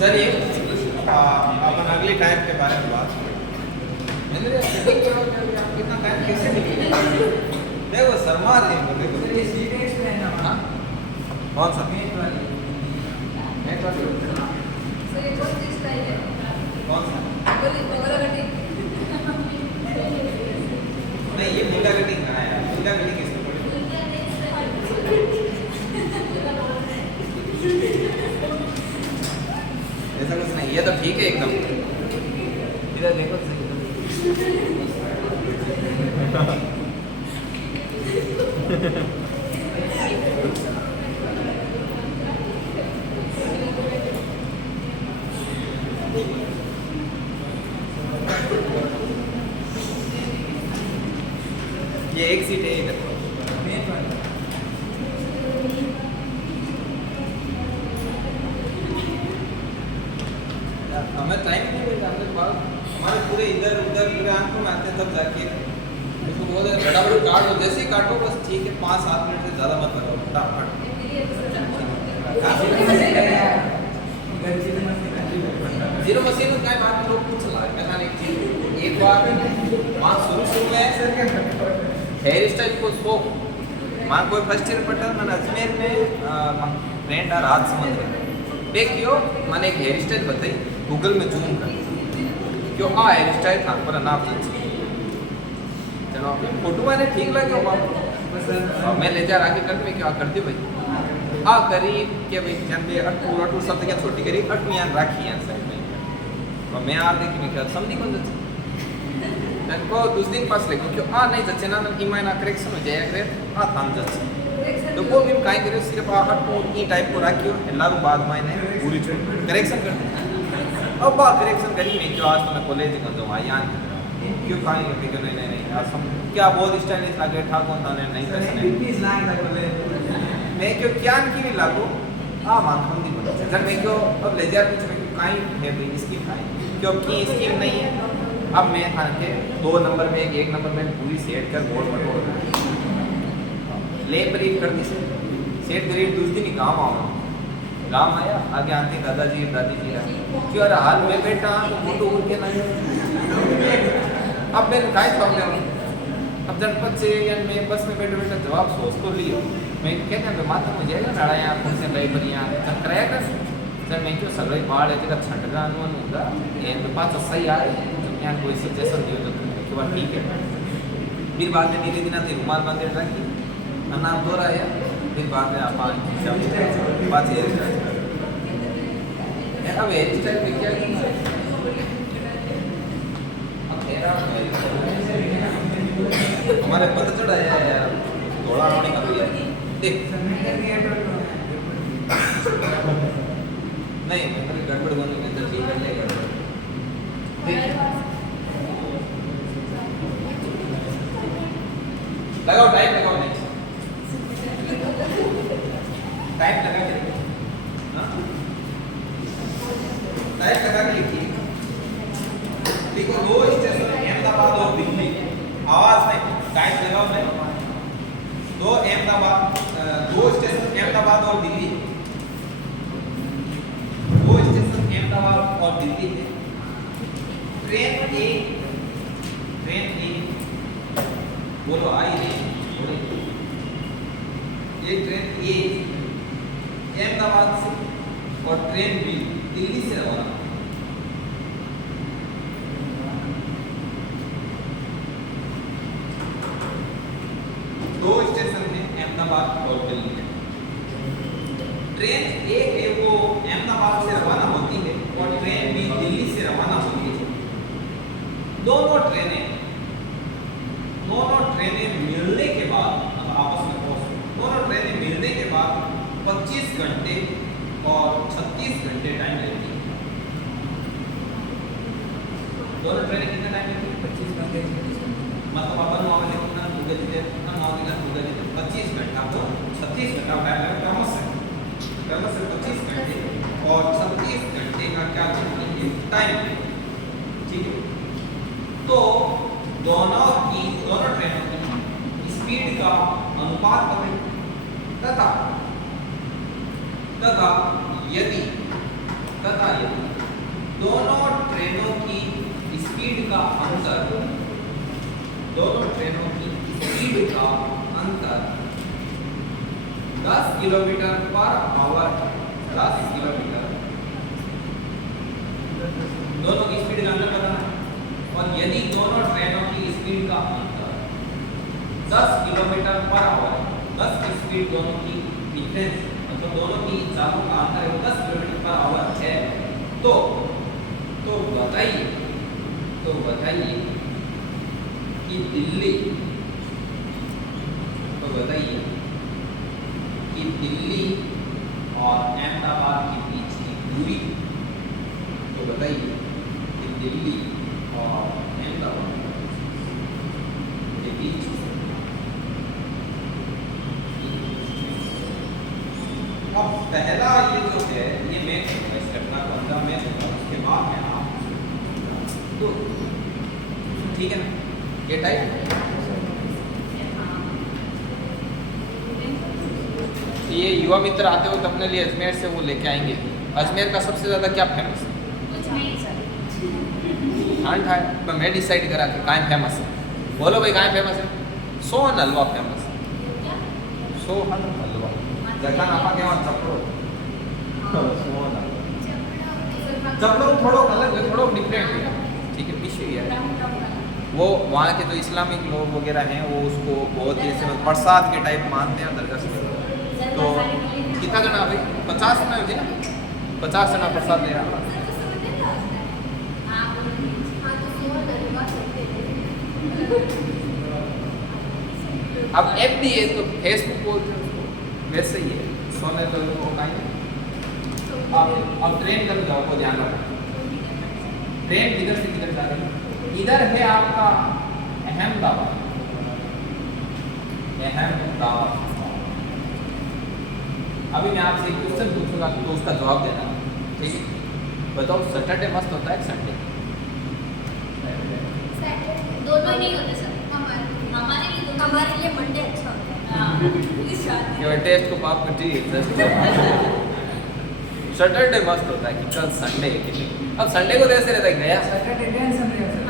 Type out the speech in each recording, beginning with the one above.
चलिए अपन अगली टाइप के बारे में बात करें। कितना टाइम कैसे निकलेगा? देखो शर्मा रहे हैं देखो। हाँ कौन सा नेट वाली कौन सा? नहीं ये मुंडा कटिंग कहाँ है यार? मुंडा कटिंग किसको ऐसा कुछ नहीं, ये तो ठीक है एकदम। इधर देखो ये एक सीट है इधर। हमें टाइम नहीं मिलता, हमारे पूरे इधर उधर पूरे आंखों में आते हैं तब जाके उसको बहुत फटाफट काट दो। जैसे ही काटो बस ठीक है, 5-7 मिनट से ज़्यादा मत लगाओ फटाफट। जीरो मशीन में क्या बात लोग कुछ मैकेनिक चीज एक बार वहाँ शुरू में हेयर स्टाइल को शौक वहाँ कोई फर्स्ट ईयर पटा मैंने अजमेर में फ्रेंड और हाथ समझ रहे देखियो मैंने एक हेयर स्टाइल बताई गूगल में जूम कर क्यों हेयर स्टाइल था पर नाम चलो फोटो मैंने ठीक लगे मैं ले जा आगे कर मैं क्या कर दी भाई करीब के भाई जन में अटू सब क्या छोटी करी अटू यहाँ राखी यहाँ साइड में और मैं देखी मैं क्या समझी कौन जच्चे को दूसरे दिन पास लेको क्यों नहीं जच्चे ना इमाय ना करेक्शन हो जाए करे थाम जच्चे तो वो भी काई करे सिर्फ अटू ई टाइप को राखियो எல்லாரும் बाद में ने पूरी करेक्शन कर अब बात करेक्शन करी मैं जो आज तो मैं कॉलेज में तो यहाँ क्यों काई नहीं कि नहीं आज हम क्या बहुत स्टाइलिश लगे था कौन था नहीं कैसे मैं क्यों क्या की भी लागू मान हम नहीं बता जब मैं क्यों अब ले जा कुछ मैं काई है भाई इसकी काई क्योंकि स्कीम नहीं है। अब मैं था के 2 नंबर में एक नंबर में पूरी सेट कर बोर्ड पटोर ले ब्रीफ कर दी सेट करी दूसरे दिन गाँव आओ गाँव आया आगे आते दादाजी दादी जी रहा क्यों अरे हाल में बैठा तो फोटो उड़ के नहीं अब मैंने काय प्रॉब्लम अब जनपद से या मैं बस में बैठे बैठे जवाब सोच तो लियो मैं कहते हैं माता मुझे नाड़ा यहाँ कौन से लाइब्रेरी यहाँ कराया कर सर मैं क्यों सगळे बाढ़ है तेरा छंटगा अनुमान होगा ये तो पास सही आ रही यहाँ कोई सजेशन दियो तो कि बात ठीक है फिर बाद में धीरे दिन आते रुमाल बांधे रखी नाम दो रहा है फिर बाद में आप बात अब हेयर स्टाइल में क्या हमारे पता चढ़ा है यार थोड़ा होने का भी देख नहीं मतलब गड़बड़ होने के अंदर ठीक कर ले गड़बड़ लगाओ टाइप लगाओ नहीं टाइप लगा के टाइप लगा के लिखिए देखो 2 स्टेशन अहमदाबाद और दिल्ली आवाज नहीं टाइप लगाओ नहीं 2 स्टेशन अहमदाबाद और दिल्ली 2 स्टेशन अहमदाबाद और दिल्ली है ट्रेन ए बोलो आई रे ये ट्रेन ए अहमदाबाद से और ट्रेन बी दिल्ली से रवाना अहमदाबाद और दिल्ली ट्रेन ए है वो अहमदाबाद से रवाना होती है और ट्रेन बी दिल्ली से रवाना होती है। दोनों ट्रेनें मिलने के बाद आपस में दोनों ट्रेनें मिलने के बाद 25 घंटे और 36 घंटे टाइम लेती है। दोनों ट्रेनें कितना टाइम लेती है? 25 घंटे मतलब अपन मामले कितना भूगे जीते कितना मामले भूगे जीते 25 घंटा तो 36 घंटा टाइम लगेगा क्रम से 25 घंटे और 36 घंटे का क्या चाहिए टाइम, ठीक है। तो दोनों ट्रेनों की स्पीड का अनुपात करें तथा यदि दोनों ट्रेनों की स्पीड का अंतर 10 किलोमीटर पर आवर, 10 किलोमीटर, दोनों की स्पीड का अंतर बताना। और यदि दोनों ट्रेनों की स्पीड का अंतर 10 किलोमीटर पर आवर, 10 की स्पीड दोनों की डिफरेंस, मतलब दोनों की चालों का अंतर 10 किलोमीटर पर आवर है, तो बताइए कि दिल्ली और अहमदाबाद के बीच की दूरी, तो बताइए कि दिल्ली और अहमदाबाद के बीच अब पहला ये जो है ये मैं स्टेप का बंदा मैं उसके बाद में आप तो ठीक है ना, ये टाइप ये युवा मित्र आते हो तो अपने लिए अजमेर से वो लेके आएंगे। अजमेर का सबसे ज़्यादा क्या फेमस है? हाँ है मैं डिसाइड करा कि कहाँ फेमस है, बोलो भाई कहाँ फेमस है? सोहन हलवा फेमस है, सोहन हलवा जगह आपा के वहाँ चपड़ो, सोहन हलवा चपड़ो थोड़ो अलग है, थोड़ो डिफरेंट है, ठीक है पीछे है वो। वहाँ के जो इस्लामिक लोग वगैरह हैं वो उसको बहुत ही ऐसे प्रसाद के टाइप मानते हैं दरगाह से। तो कितना जना भाई 50 जना होती ना, 50 जना प्रसाद ले रहा। अब FB है तो फेसबुक बोलते हैं उसको, वैसे ही है सोने तो वो कहीं। अब ट्रेन कर जाओ को ध्यान रखना, ट्रेन किधर से किधर जा रही है? इधर है आपका अहमदाबाद, अभी मैं आपसे एक क्वेश्चन पूछूंगा तो उसका जवाब देना, ठीक है? बताओ सैटरडे मस्त होता है संडे? दोनों नहीं होते सर, हमारे लिए मंडे अच्छा होता है। ये टेस्ट को पाप करती है। सैटरडे मस्त होता है कि कल संडे है, अब संडे को कैसे रहता है गया सैटरडे टेंशन नहीं होता।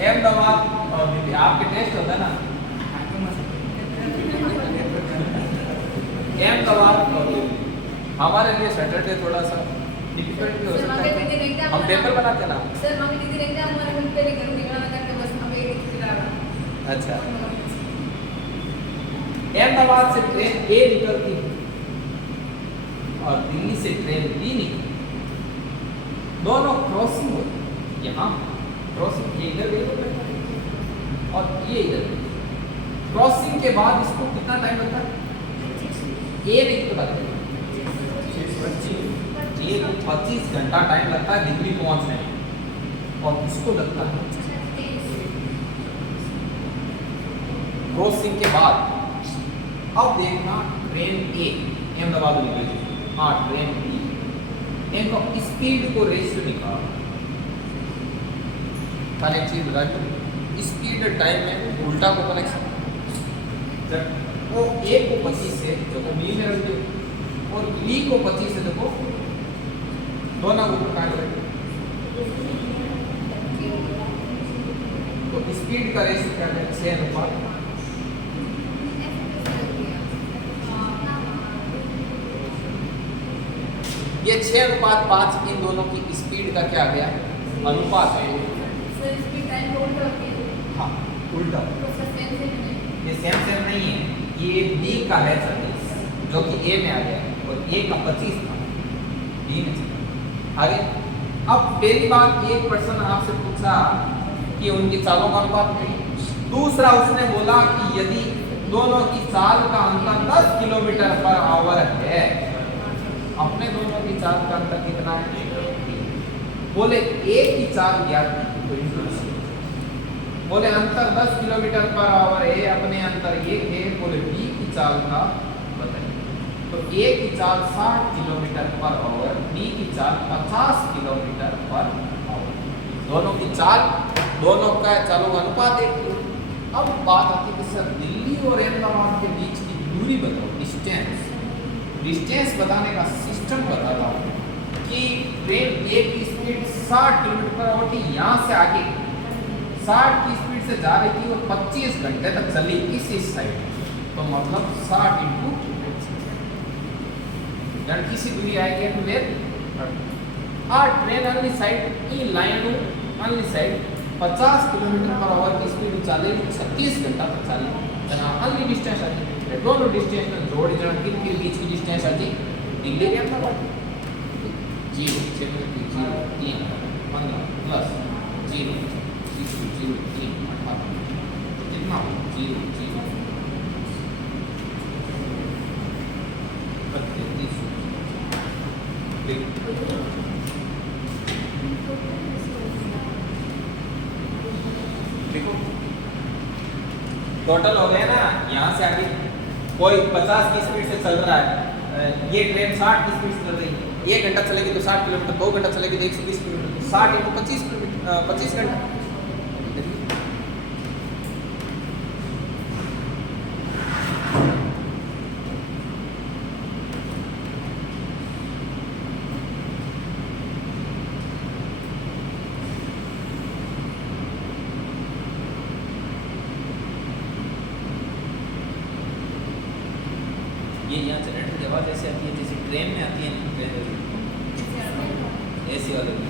अहमदाबाद और दिल्ली आपके टेस्ट होता है ना, अहमदाबाद और दिल्ली। हमारे लिए सैटरडे थोड़ा सा डिफिकल्ट भी हो सकता है, हम पेपर बनाते ना। अच्छा, अहमदाबाद से ट्रेन A निकलती है और दिल्ली से ट्रेन B निकलती है, दोनों क्रॉसिंग होती है। यहाँ क्रॉसिंग ये इधर गई और ये इधर, क्रॉसिंग के बाद इसको कितना टाइम लगता है? ये नहीं पता, 25 घंटा टाइम लगता है दिल्ली पहुंचने में, और इसको लगता है क्रॉसिंग के बाद। अब देखना ट्रेन A अहमदाबाद निकलेगी, हाँ ट्रेन B, इनको स्पीड को रेशियो निकाल, कनेक्टिव स्पीड टाइम में उल्टा को कनेक्शन, वो A को 25 से देखो B में रख दो और B को 25 से देखो दोनों ऊपर काट रहे, तो स्पीड का रेशियो क्या है? 6:5। ये 6:5 इन दोनों की स्पीड का क्या गया? अनुपात है। हाँ उल्टा, ये सेम नहीं है, ये B का है 26 जो कि A में आ गया और A का 25 था B में चला आगे। अब पहली बात एक पर्सन आपसे पूछा कि उनकी चालों का अनुपात नहीं, दूसरा उसने बोला कि यदि दोनों की चाल का अंतर 10 किलोमीटर पर आवर है, अपने दोनों की चाल का अंतर कितना है? बोले एक की चाल ज्ञात की, बोले अंतर 10 किलोमीटर पर आवर है, अपने अंतर 1 है, बोले B की चाल का बताइए। तो A की चाल 60 किलोमीटर पर आवर, B की चाल 50 किलोमीटर पर आवर, दोनों की चाल, दोनों का चालों का अनुपात एक। अब बात आती है कि सर दिल्ली और अहमदाबाद के बीच की दूरी बताओ, डिस्टेंस बताने का सिस्टम बताता हूँ कि ट्रेन A की स्पीड 60 किलोमीटर पर आवर थी, यहाँ से आगे 60 की स्पीड से जा रही थी और 25 घंटे तक चली इसी साइड, तो मतलब 60 इंटू यानी किसी दूरी आएगी तो where train on the side E line on the side 50 kilometre per hour की स्पीड चाले 36 घंटा तक चाले तना ऑनली डिस्टेंस आती दोनों डिस्टेंस ने जोड़ी जण के बीच की डिस्टेंस आती डिग्री क्या था 0 0 3 15 प्लस 0 0 3 18 कितना 0 0 देखो टोटल हो गया ना, यहाँ से आगे कोई 50 की स्पीड से चल रहा है, ये ट्रेन 60 की स्पीड से चल रही है, 1 घंटा चलेगी तो 60 किलोमीटर, 2 घंटा चलेगी तो 120 किलोमीटर, 60 इंटू 25 किलोमीटर 25 घंटा। ये यहाँ जनरेटर की आवाज़ ऐसे आती है जैसे ट्रेन में आती है एसी वाले में।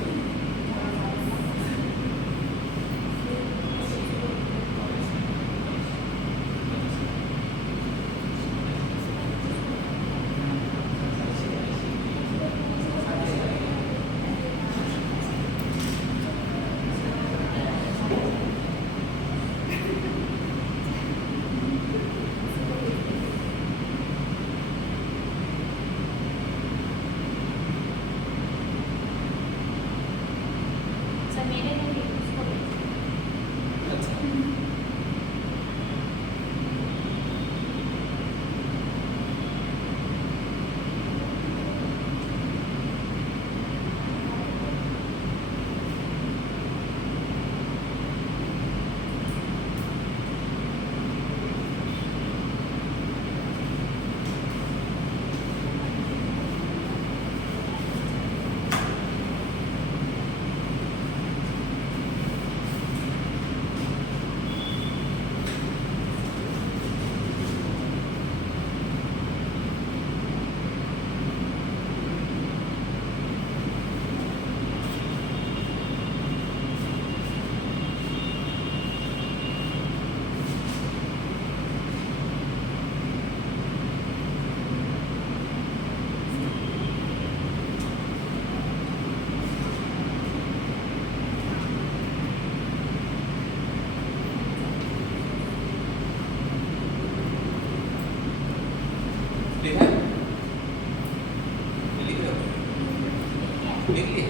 लिख लिए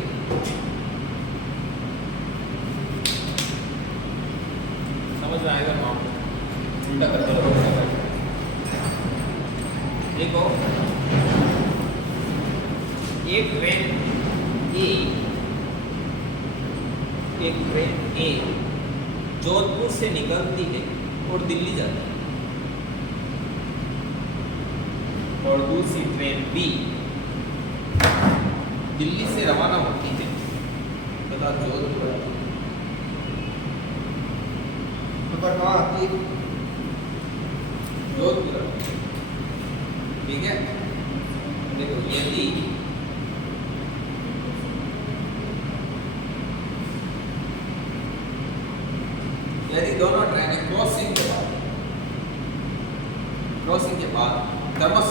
समझ में आएगा ना, उल्टा करते रहो। देखो एक ट्रेन ए जोधपुर से निकलती है और दिल्ली जाती है, और दूसरी ट्रेन बी दिल्ली से रवाना होती है तथा जोधपुर कहाँ आती है, जोधपुर। ठीक है, देखो यदि दोनों ट्रेनें क्रॉसिंग के बाद क्रमश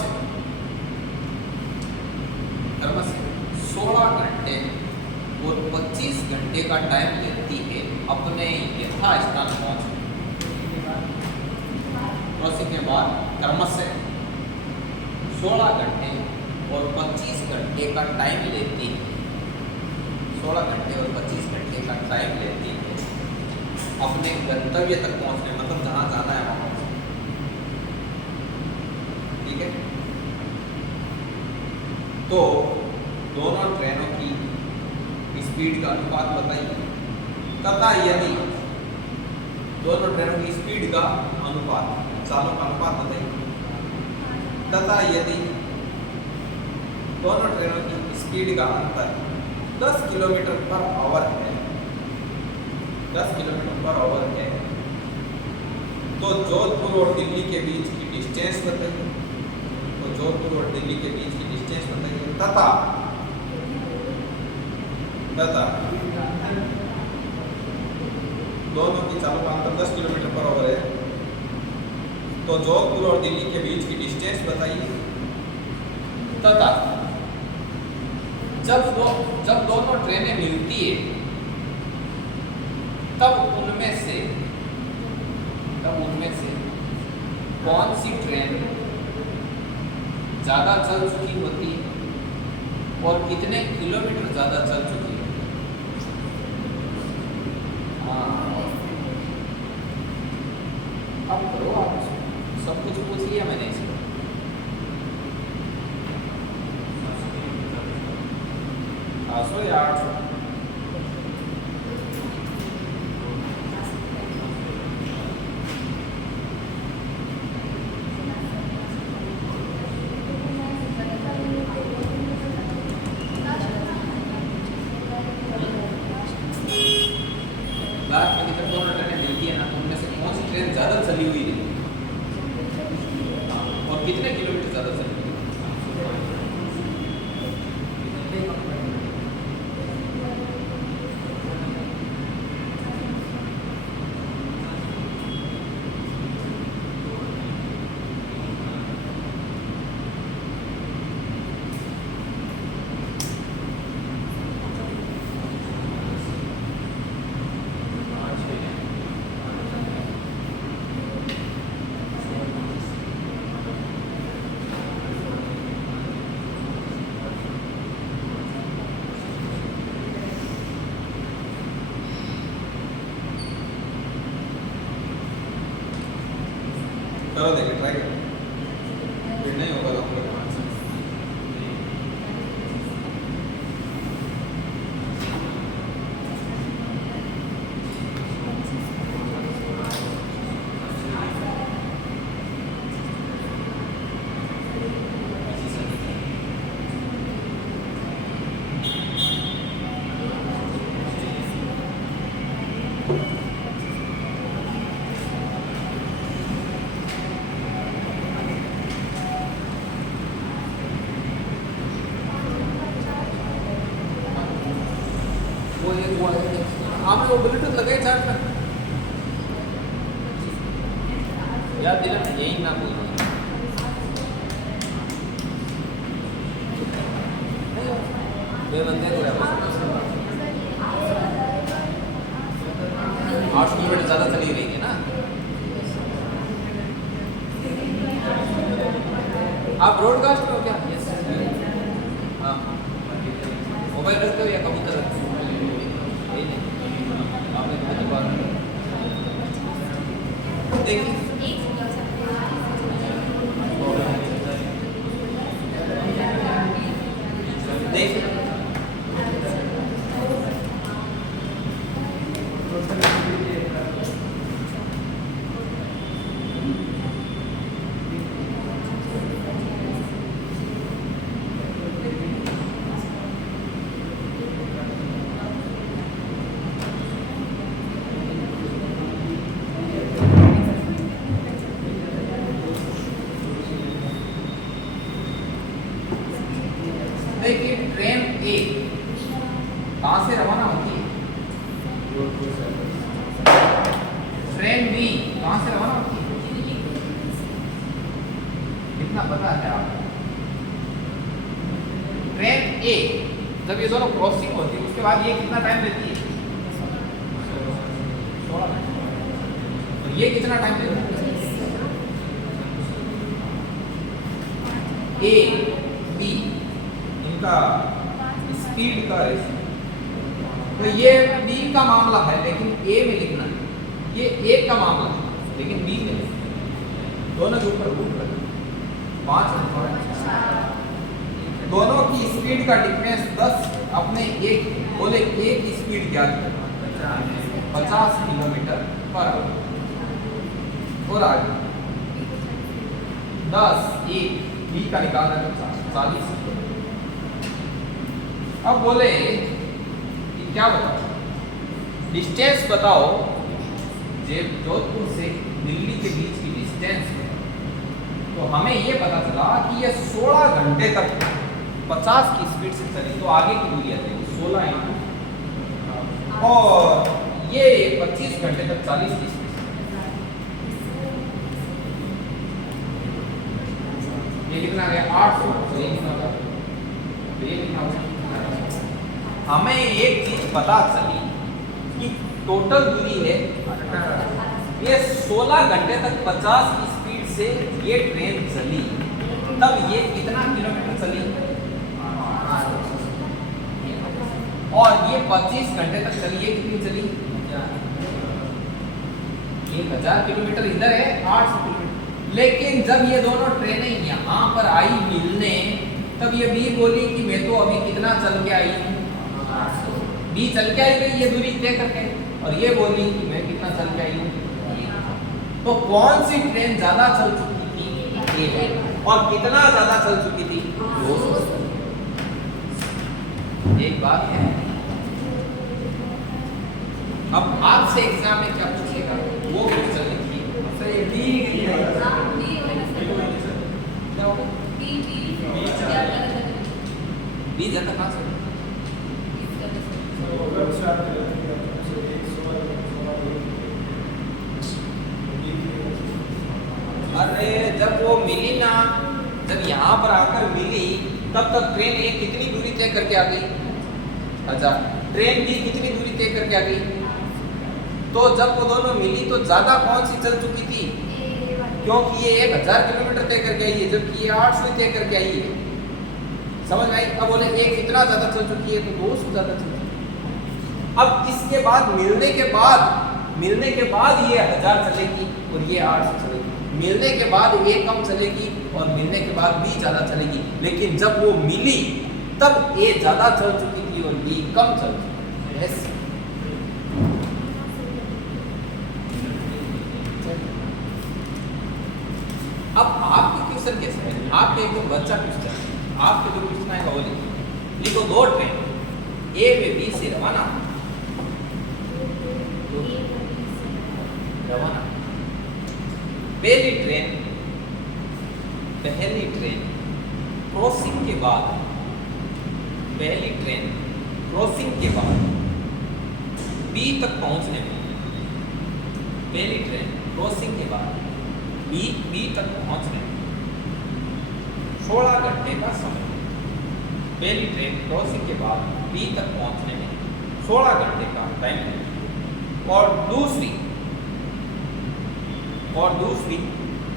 16 घंटे और 25 घंटे का टाइम लेती है अपने यथा स्थान पहुंचने। क्रॉसिंग के बाद क्रमश 16 घंटे और 25 घंटे का टाइम लेती है, 16 घंटे और 25 घंटे का टाइम लेती है अपने गंतव्य तक पहुंचने, मतलब जहां जाना है वहां। ठीक है, तो दोनों ट्रेनों की स्पीड का अनुपात बताइए, तथा यदि दोनों ट्रेनों की स्पीड का अनुपात, चालों का अनुपात बताइए, तथा यदि दोनों ट्रेनों की स्पीड का अंतर 10 किलोमीटर पर आवर है 10 km/h है, तो जोधपुर और दिल्ली के बीच की डिस्टेंस बताइए। तो जोधपुर और दिल्ली के बीच की डिस्टेंस बताइए। तथा दोनों की चालों का अंतर 10 km/h है, तो जोधपुर और दिल्ली के बीच की डिस्टेंस बताइए। तथा जब दोनों ट्रेनें मिलती है तब उनमें से कौन सी ट्रेन ज्यादा चल चुकी होती है और कितने किलोमीटर ज्यादा चल चुकी है। अब करो आप, सब कुछ पूछ लिया मैंने इसको। 700 या 800? लास्ट में जब दोनों ट्रेनें मिलती है ना, तो उनमें से कौन सी ट्रेन ज्यादा चली हुई है और कितने किलोमीटर ज्यादा चली हुई है। करो, देखिए, ट्राई करो, फिर नहीं होगा तो हम लोग वो आप लोग ब्लूटूथ लगाए चार्ज में, याद दिला ना, यही ना बोल 800 किलोमीटर ज़्यादा चली रही है ना। आप ब्रॉडकास्ट में हो क्या? हाँ, मोबाइल रखते हो या कबूतर रखते हो? आपने कबूतर बात देखिए, देखिए देखिए ट्रेन ए कहाँ से रवाना होती है? ट्रेन बी कहाँ से रवाना होती है? कितना पता है आपको? ट्रेन ए जब ये दोनों क्रॉसिंग होती है उसके बाद ये कितना टाइम लेती है? 16 मिनट। तो ये कितना टाइम लेती है? ए बी इनका स्पीड का रेशियो, तो ये बी का मामला है लेकिन ए में लिखना है, ये ए का मामला है लेकिन बी में दोनों के ऊपर रूट रखना। 5 दोनों की स्पीड का डिफरेंस 10, अपने एक बोले ए की स्पीड क्या है? 50 किलोमीटर पर आवर। और आगे 10 एक बी का निकालना है 40। अब बोले कि क्या बताओ डिस्टेंस बताओ, जोधपुर से दिल्ली के बीच की डिस्टेंस है। तो हमें ये पता चला कि ये 16 घंटे तक 50 की स्पीड से चली, तो आगे की दूरी आती है 16 इंटू, और ये 25 घंटे तक 40 की स्पीड से। ये कितना गया 800, तो ये कितना होगा, तो ये कितना होगा। हमें एक चीज पता चली कि टोटल दूरी है ये 16 घंटे तक 50 की स्पीड से ये ट्रेन चली, तब ये कितना किलोमीटर चली, और ये 25 घंटे तक चली, ये कितनी चली, 1000 किलोमीटर इधर है, 800 किलोमीटर। लेकिन जब ये दोनों ट्रेनें यहाँ पर आई मिलने, तब ये बी बोली कि मैं तो अभी कितना चल के आई हूँ, बी चल के आई गई ये दूरी तय करके, और ये बोली कि मैं कितना चल के आई हूँ। तो कौन सी ट्रेन ज्यादा चल चुकी थी, ये, और कितना ज्यादा चल चुकी थी, 200। एक बात है, अब आपसे एग्जाम में क्या पूछेगा वो क्वेश्चन लिखिए। सही दी बी ज्यादा कहाँ से, अरे जब वो मिली ना, जब यहाँ पर आकर मिली, तब तक ट्रेन ए कितनी दूरी तय करके आ गई, 1000। ट्रेन बी कितनी दूरी तय करके आ गई। तो जब वो दोनों मिली तो ज्यादा कौन सी चल चुकी थी, क्योंकि ये 1000 किलोमीटर तय करके आई है, जबकि ये 800 तय करके आई है। समझ में आई। अब बोले एक कितना ज्यादा चल चुकी है, तो 200 ज्यादा चल चुकी है। अब इसके बाद मिलने के बाद ये 1000 चलेगी और ये 800 चलेगी। मिलने के बाद ए कम चलेगी और मिलने के बाद बी ज्यादा चलेगी। लेकिन जब वो मिली तब ए ज्यादा चल चुकी थी और बी कम चल चुकी थी। yes. अब आपके क्वेश्चन कैसे है, आपके एकदम बच्चा क्वेश्चन, आपके जो क्वेश्चन आएगा वो लिखिए। लिखो 2 ट्रेन ए व बी से रवाना, पहली ट्रेन क्रॉसिंग के बाद, बी तक पहुंचने में, पहली ट्रेन क्रॉसिंग के बाद बी तक पहुंचने में 16 घंटे का समय। पहली ट्रेन क्रॉसिंग के बाद बी तक पहुंचने में 16 घंटे का टाइम है। और दूसरी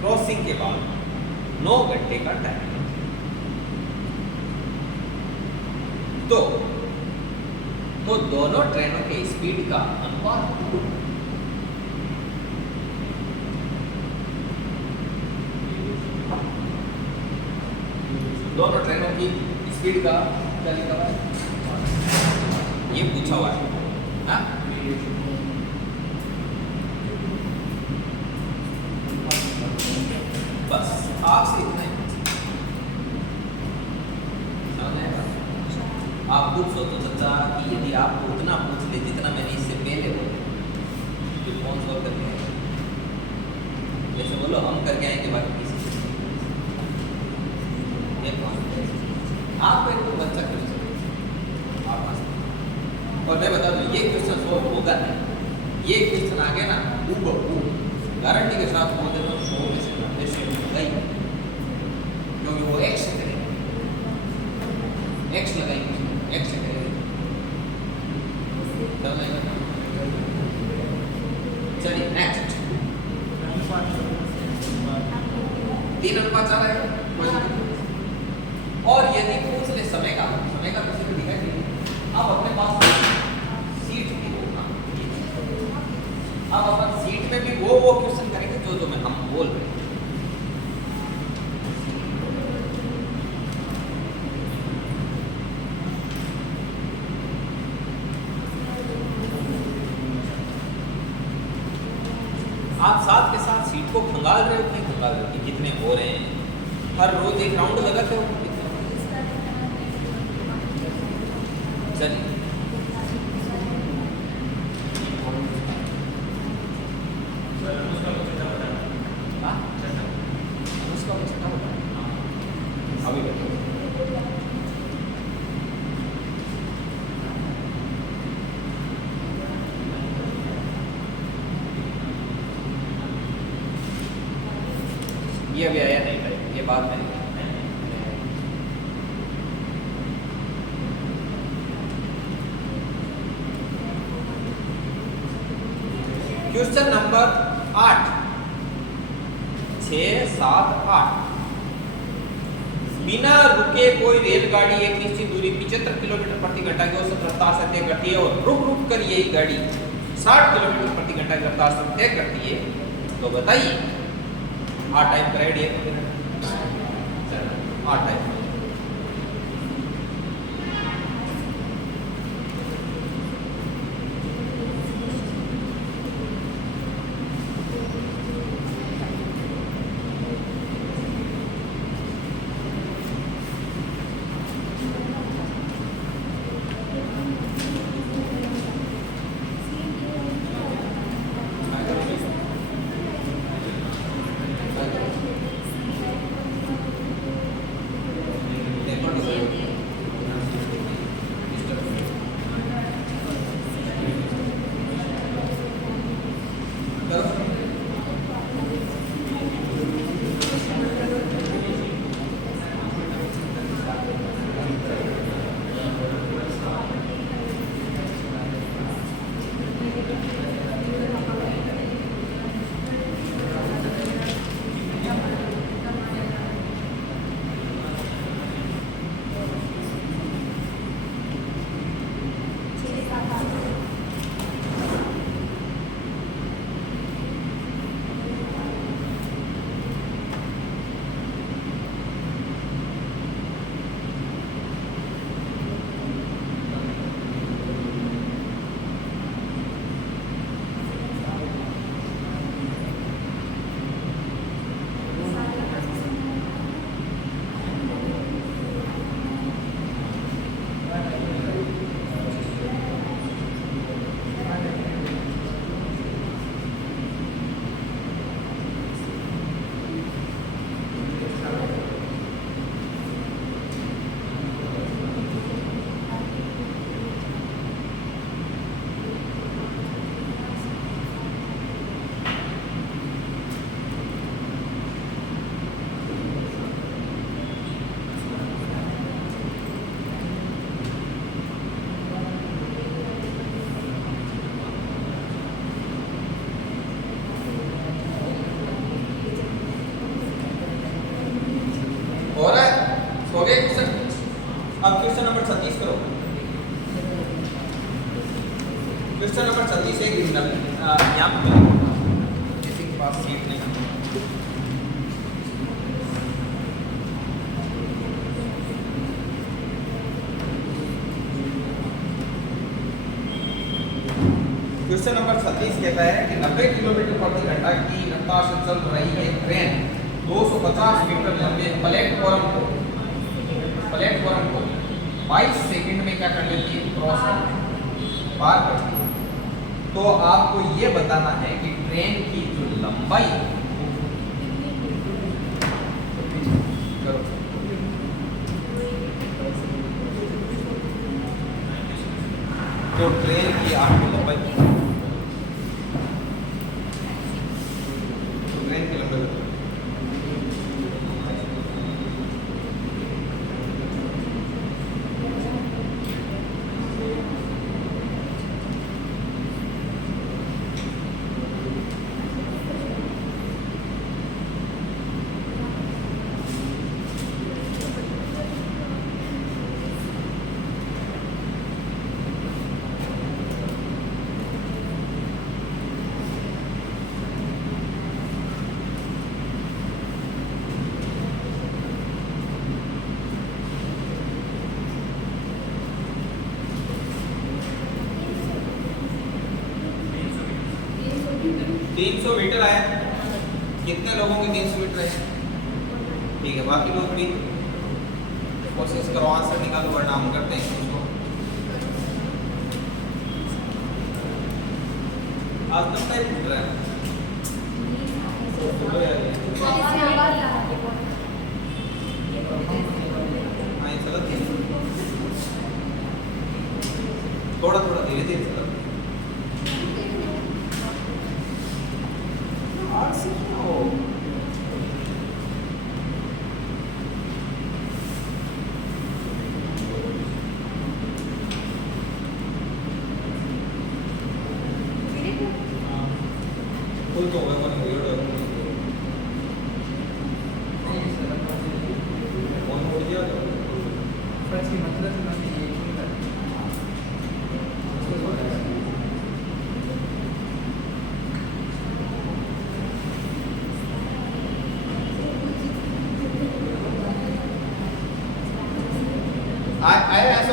क्रॉसिंग के बाद 9 घंटे का टाइम है। तो दोनों ट्रेनों के स्पीड का अनुपात, दोनों ट्रेनों की स्पीड का क्या लिखा हुआ है, ये पूछा हुआ है। हाँ? बस आपसे इतना ही आप खुद सोचो चाचा कि यदि आपको उतना पूछ ले जितना मैंने इससे पहले बोला, तो कौन सॉल्व करके आएंगे? जैसे बोलो हम करके आएंगे, बाकी किसी से आप एक बच्चा क्वेश्चन आप, और मैं बता दूं ये क्वेश्चन सॉल्व होगा नहीं। ये क्वेश्चन आ गया ना गारंटी के साथ बोल देता हूँ 100 में से 90 गई, क्योंकि वो एक्स से करेंगे, एक्स लगाएंगे, एक्स से करेंगे। चलिए नेक्स्ट 3 अनुपात 4 है। और यदि पूछ ले समय का किसी को दिखाई दे, अब अपने पास सीट भी होगा, अब अपन सीट में भी वो क्वेश्चन करेंगे जो मैं हम बोल रहे हैं। आप साथ के साथ सीट को खंगाल रहे हो कि कितने हो रहे हैं, हर रोज एक राउंड लगाते हो कितने। चलिए क्वेश्चन नंबर 8 6 7 8 बिना रुके कोई रेलगाड़ी एक निश्चित दूरी 75 किलोमीटर प्रति घंटा की औसत रफ्तार से तय करती है और रुक रुक कर यही गाड़ी 60 किलोमीटर प्रति घंटा की रफ्तार से तय करती है, तो बताइए आ टाइप का आइडिया आ टाइप अब क्वेश्चन नंबर 36 करो। क्वेश्चन नंबर 36 है यहाँ पे किसी के पास सीट नहीं है। क्वेश्चन नंबर 36 कहता है कि 90 किलोमीटर प्रति घंटा की रफ्तार से चल रही है ट्रेन 250 मीटर लंबे प्लेटफॉर्म को 22 सेकंड में क्या कर लेती है, क्रॉस पार करती है। तो आपको ये बताना है कि ट्रेन की जो लंबाई करो तो ट्रेन की आपको लंबाई ट्रेन की लंबाई 300 मीटर आया। कितने लोगों के 300 मीटर है? ठीक है, बाकी लोग भी कोशिश करो आंसर निकालो, वरना हम करते हैं इसको। आज तक टाइम उठ रहा है। थोड़ा थोड़ा धीरे धीरे चलो।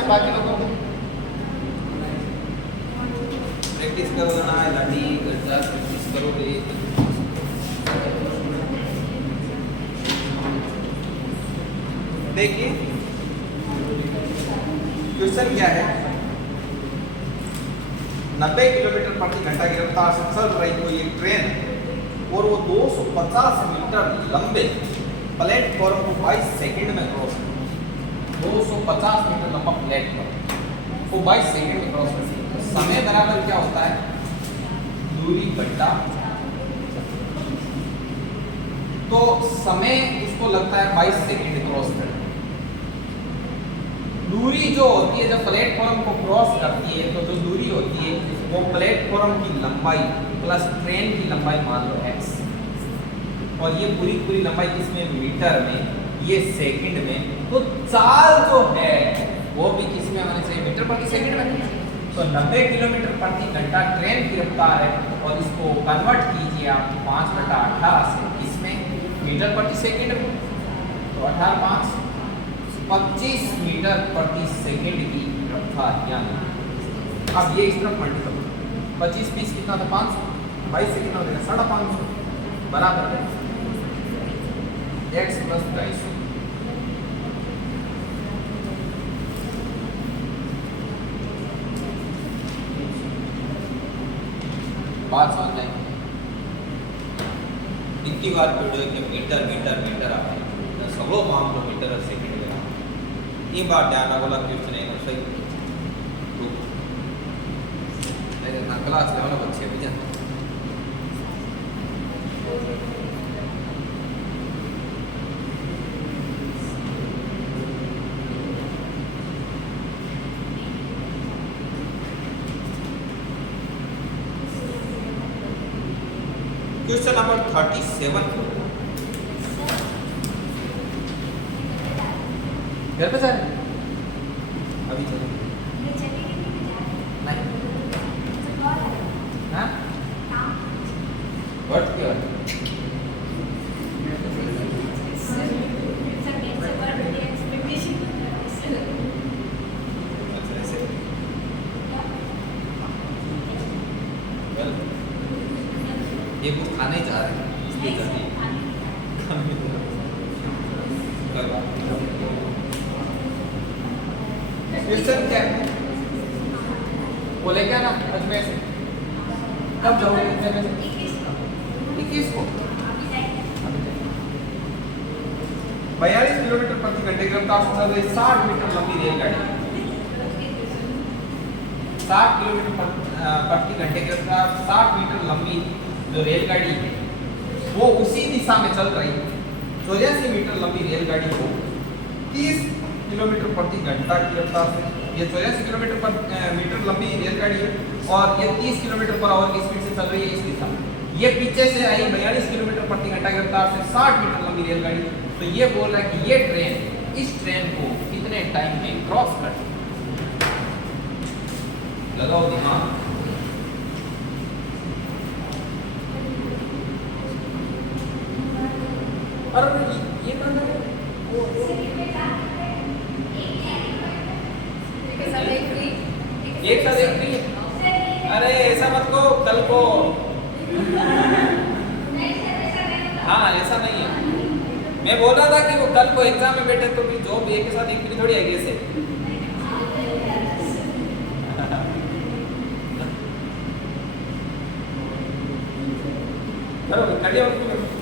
बाकी लोगों को प्रैक्टिस करो ना लाडी गजा प्रैक्टिस करो रे। देखिए क्वेश्चन क्या है, 90 किलोमीटर प्रति घंटा की रफ्तार से चल रही कोई एक ट्रेन और वो 250 मीटर लंबे प्लेटफॉर्म को 22 सेकंड में क्रॉस करती है। 250 मीटर लंबा प्लेटफॉर्म वो 22 सेकंड में क्रॉस करती है। तो समय बराबर क्या होता है, दूरी बटा, तो समय उसको लगता है 22 सेकंड क्रॉस करने। दूरी जो होती है जब प्लेटफॉर्म को क्रॉस करती है तो जो दूरी होती है वो प्लेटफॉर्म की लंबाई प्लस ट्रेन की लंबाई मान लो x, और ये पूरी लंबाई किसमें, मीटर में, ये सेकंड में। तो चाल जो है वो भी किसमें होनी चाहिए, मीटर प्रति सेकंड में। तो 90 किलोमीटर प्रति घंटा ट्रेन की रफ्तार है और इसको कन्वर्ट कीजिए आप 5/18 से इसमें मीटर प्रति सेकंड में, तो 18×5 25 मीटर प्रति सेकंड की रफ्तार। यानी अब ये इस तरफ मल्टीपल 25 20 कितना था, 500, 22 से कितना हो जाएगा, 550 बराबर है x + 250। बात समझ जाएंगे इतनी बार पढ़ो कि मीटर मीटर मीटर आप सगळो मामलो मीटर और सेकंड में ये बात ध्यान रखो क्वेश्चन है सही ना क्लास लेवल बच्चे भी जानते क्वेश्चन नंबर 37 घर पे जा रहे अभी चलो नहीं हाँ वर्ड क्या है ये कुछ खाने जा रहे हैं इसलिए जा रहे हैं क्वेश्चन क्या है बोले क्या ना अजमेर से कब जाओगे अजमेर से 21 को 42 किलोमीटर प्रति घंटे की रफ्तार से चल रही 60 मीटर लंबी रेलगाड़ी 60 किलोमीटर प्रति घंटे की रफ्तार 60 मीटर लंबी जो रेलगाड़ी है वो उसी दिशा में चल रही 84 मीटर लंबी रेलगाड़ी को 30 किलोमीटर प्रति घंटा की रफ्तार से, ये 84 किलोमीटर मीटर लंबी रेलगाड़ी है और ये 30 किलोमीटर पर आवर की स्पीड से चल रही है इस दिशा में। ये पीछे से आई 42 किलोमीटर प्रति घंटा की रफ्तार से 60 मीटर लंबी रेलगाड़ी, तो ये बोल रहा है कि ये ट्रेन इस ट्रेन को कितने टाइम में क्रॉस कर, लगाओ दिमाग। अरे ये बंदा एक साथ एक भी, अरे ऐसा मत को कल को, हाँ ऐसा नहीं है। मैं बोल रहा था कि वो कल को एग्जाम में बैठे तो भी जॉब एक के साथ एक भी थोड़ी आएगी ऐसे।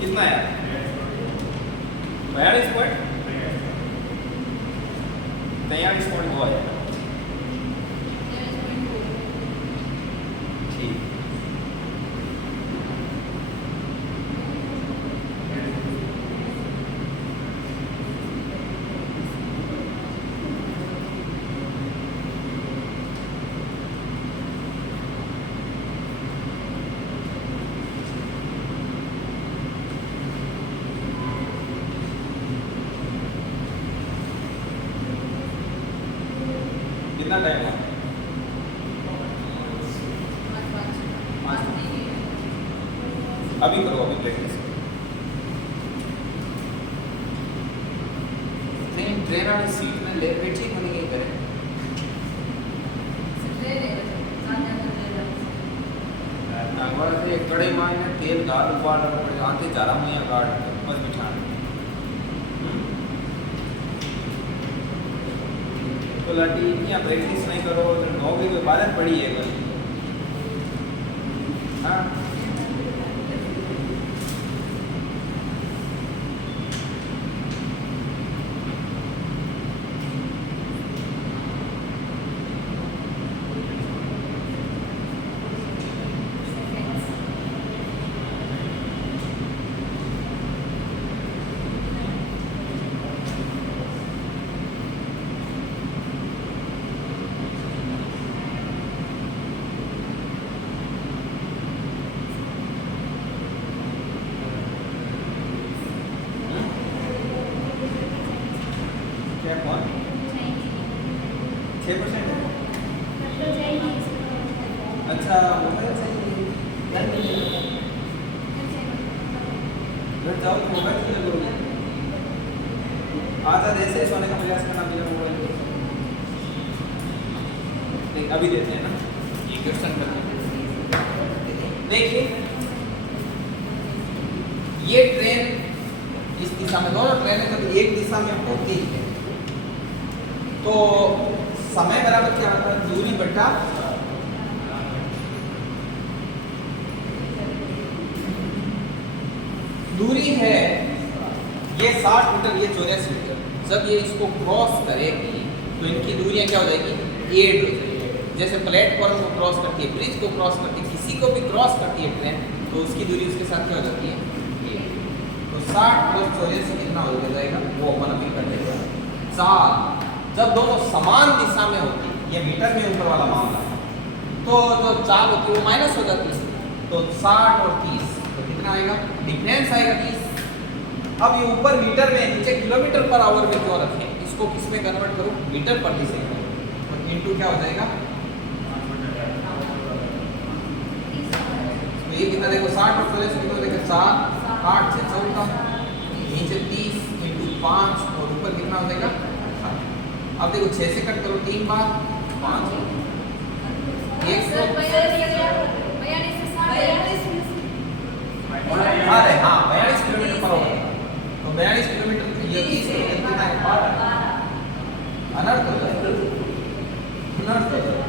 कितना है 42.2 आ जाएगा। ठीक कितना टाइम हुआ? अभी करो, अभी प्रैक्टिस नहीं, ट्रेन वाली सीट में ले बैठी होने की करें। कढ़ाई में तेल गाल उबाल पड़े आते जारा मुया गाड़ मत बिठाना तो लाटी यहाँ प्रैक्टिस नहीं करो तो नौकरी कोई बात पड़ी है कोई हाँ क्या कौन 6% अच्छा मोबाइल चाहिए घर जाओ तो मोबाइल से लगोगे आधा ऐसे ही सोने का प्रयास करना बिना मोबाइल के अभी देते हैं ना ये क्वेश्चन करते देखिए ये ट्रेन इस दिशा में दोनों ट्रेनें जब एक दिशा में होती है तो समय बराबर क्या होता है दूरी बटा दूरी है ये 60 मीटर ये 84 मीटर जब ये इसको क्रॉस करेगी तो इनकी दूरियां क्या हो जाएगी 8 हो जाएगी जैसे प्लेटफॉर्म को क्रॉस करती है ब्रिज को क्रॉस करती है किसी को भी क्रॉस करती है ट्रेन तो उसकी दूरी उसके साथ क्या हो जाती है 8 तो 60 प्लस 84 कितना हो जाएगा वो अपन अभी कर देगा 4 जब दोनों समान दिशा में होती ये मीटर में ऊपर वाला मामला है तो जो चाल होती है वो माइनस हो जाती है तो 60 और 30 तो कितना आएगा डिफरेंस आएगा 30 अब ये ऊपर मीटर में नीचे किलोमीटर पर आवर में क्यों रखें इसको किस में कन्वर्ट करूं मीटर पर सेकंड तो इनटू क्या हो जाएगा तो ये कितना देखो 60 और 40 कितना देखो 4 8 6 14 नीचे 30 इनटू 5 और ऊपर कितना हो जाएगा अब देखो 6 से कट करो 3 बार 5 अरे हाँ 42 किलोमीटर पर होगा तो 42 किलोमीटर ये 30 किलोमीटर कितना है अनर्थ हो जाए अनर्थ हो जाए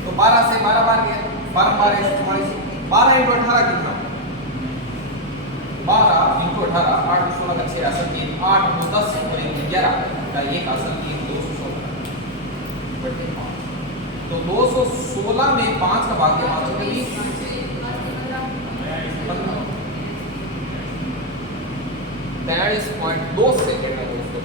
तो 12 से 12 बार गया 12 12 44 12 इंटू 18 कितना 12 इंटू 18 8 16 का 6 असल की 8 10 और 11 का एक असल की 216 बटे 5 तो 216 में 5 का भाग किया 5 42.2 सेकंड में उसको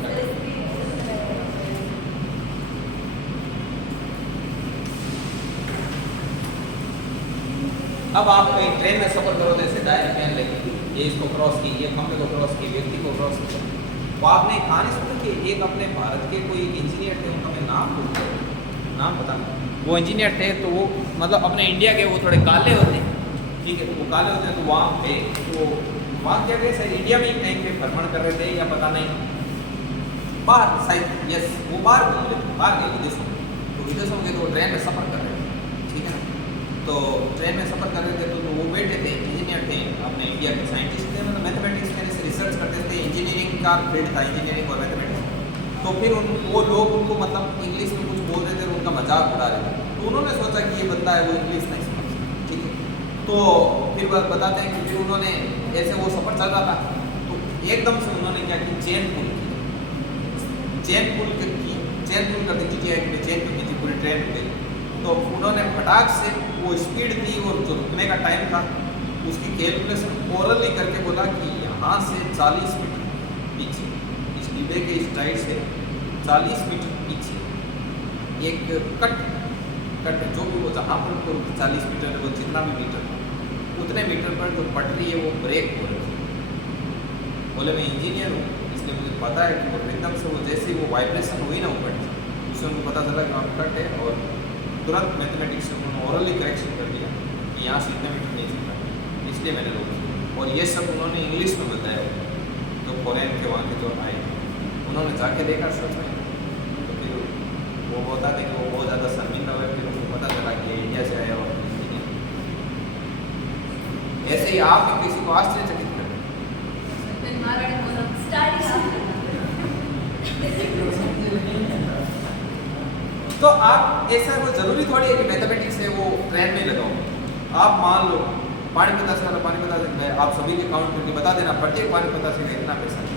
अब आप एक ट्रेन में सफर करो जैसे डायरेक्ट ट्रेन लेके ये इसको क्रॉस की ये खंभे को क्रॉस की व्यक्ति को क्रॉस किया तो आपने एक कहानी सुनी कि एक अपने भारत के कोई इंजीनियर थे उनका मैं नाम भूल गया नाम पता नहीं वो इंजीनियर थे तो वो मतलब अपने इंडिया के वो थोड़े काले होते हैं ठीक है तो वो काले होते हैं तो वहाँ पे तो वहाँ क्या गए शायद इंडिया में ही कहीं पे भ्रमण कर रहे थे या पता नहीं बाहर शायद यस वो बाहर घूम रहे थे बाहर गए विदेशों में तो विदेशों में तो ट्रेन में सफ़र कर रहे थे ठीक है ना तो ट्रेन में सफ़र कर रहे थे तो वो बैठे थे इंजीनियर थे अपने इंडिया के साइंटिस्ट थे मतलब मैथमेटिक्स में से रिसर्च करते थे इंजीनियरिंग का फील्ड था इंजीनियरिंग और मैथमेटिक्स तो फिर वो लोग उनको मतलब इंग्लिश में कुछ बोल रहे थे उनका मजाक उड़ा रहे थे तो उन्होंने सोचा कि ये बंदा है वो इंग्लिश नहीं समझता ठीक है तो फिर बताते हैं कि फिर उन्होंने ऐसे वो सफ़र चल रहा था तो एकदम से उन्होंने क्या की चेन पुल करने की क्या है चेन पुल की पूरी ट्रेन पे तो उन्होंने फटाक से वो स्पीड दी और जो रुकने का टाइम था उसकी कैलकुलेशन ओरली करके बोला कि यहाँ से 40 मीटर पीछे इस डिब्बे के इस साइड से 40 मीटर पीछे एक कट जो भी वो जहाँ पर उनको 40 मीटर है वो जितना भी मीटर उतने मीटर पर जो पटरी है वो ब्रेक हो रही है बोले मैं इंजीनियर हूँ इसलिए मुझे पता है कि वो एकदम से वो जैसे वो वाइब्रेशन हुई ना ऊपर उससे उनको पता चला कि वहाँ कट है और तुरंत मैथमेटिक्स से उन्होंने ओरली करेक्शन कर दिया कि यहाँ से इतने मीटर नहीं चलता इसलिए मैंने रोक दिया और ये सब उन्होंने इंग्लिश में बताया तो फॉरेन के वहाँ के जो आए उन्होंने जाके देखा सच में तो फिर वो बताते कि वो बहुत ज़्यादा शर्मिंदा हुए फिर उनको पता चला कि इंडिया से आया और ही आप भी किसी को आश्चर्यचकित कर दें। तो आप ऐसा वो जरूरी थोड़ी है कि मैथमेटिक्स है वो ट्रेंड में लगाओ। आप मान लो पानी पता से पानी पता से आप सभी के काउंट करके बता देना, प्रत्येक पानी पता से इतना पैसा है।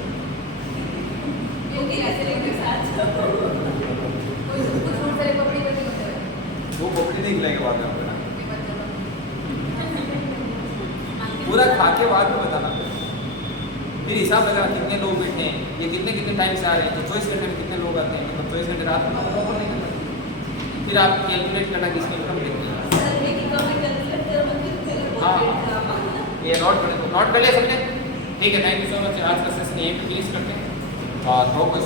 वो पपड़ी नहीं खिलाएगा बाद में आपको ना, पूरा खा के बाद में बताना। फिर हिसाब लगाना कितने लोग बैठे हैं, ये कितने कितने टाइम से आ रहे हैं, तो 24 घंटे में कितने लोग आते हैं, मतलब 24 घंटे रात में प्रॉपर नहीं करना। फिर आप कैलकुलेट करना किसकी इनकम कितनी है। हाँ ये नोट कर लिया सबने, ठीक है। Thank you so much. आज का सेशन यहीं पे फिनिश करते हैं और थ्रो को